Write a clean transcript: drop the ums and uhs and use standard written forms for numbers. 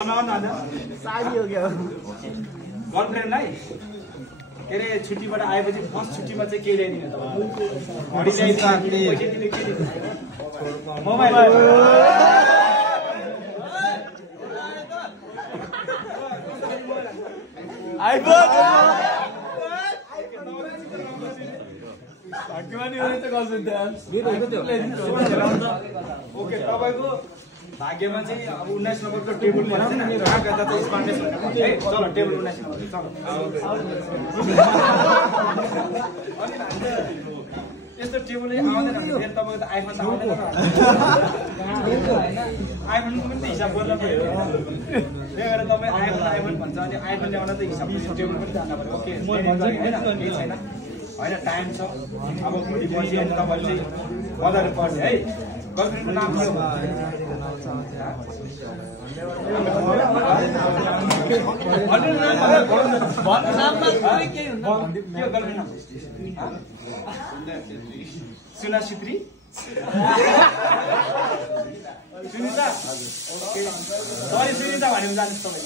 गर्लफ्रेन्डलाई के अरे छुट्टीबाट आएपछि फर्स्ट छुट्टीमा चाहिँ के ल्याइदिने तपाईँ मोबाइल आइफोन ओके तपाईँको भाग्यमा चाहिँ अब 19 नम्बरको टेबल पर्छ नि कहाँ गर्दा त स्मार्टनेस है चलो टेबल 19 नम्बर चलो यस्तो टेबल आउँदैन भने फेरि तपाईको त आइफोन त आउँदैन आइफोनको पनि त हिसाब गर्न पर्यो त्यही भएर तपाईँ आइफोन भन्छ अनि आइफोन ल्याउन त हिसाब टेबल पनि जान्न पर्यो ओके हैन केही छैन हैन टाइम छ अब भोलि पर्सि अनि तपाईले चाहिँ बजार पर्छ है गर्लफ्रेन्डको नाम के हो सुना छित्री सुनिता ओके सरी सुनिता भन्नु जान्छ तपाईँ